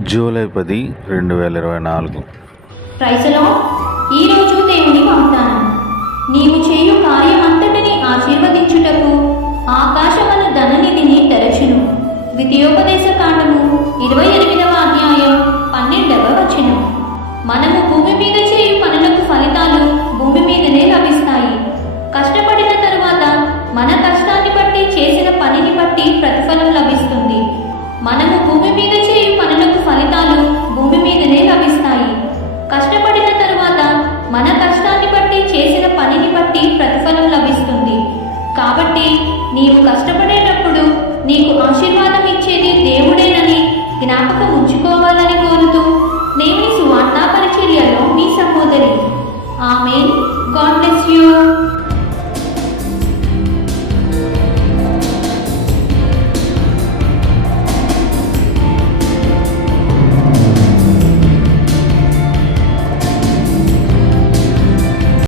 July పది రెండు వేల ఇరవై నాలుగు. ప్రైసలో ఈరోజు దేవుని పంపుతాను నీవు చేయు కార్యమంతటిని ఆశీర్వదించుటకు ఆకాశమన ధననిధిని తెరచును. ద్వితీయోపదేశ కాండము ఇరవై ఎనిమిదవ అధ్యాయం పన్నెండవ వచనం. మనము భూమి మీద చేయు పనులకు ఫలితాలు భూమి మీదనే లభిస్తాయి. కష్టపడిన తరువాత మన కష్టాన్ని బట్టి చేసిన పనిని బట్టి ప్రతిఫలం లభిస్తుంది. మనము భూమి మీద మన కష్టాన్ని బట్టి చేసిన పనిని బట్టి ప్రతిఫలం లభిస్తుంది. కాబట్టి నీవు కష్టపడేటప్పుడు నీకు ఆశీర్వాదం ఇచ్చేది దేవుడేనని జ్ఞాపకం ఉంచుకోవాలని కోరుతూ నేను సువార్తా పరిచర్యలో మీ సహోదరి. ఆమె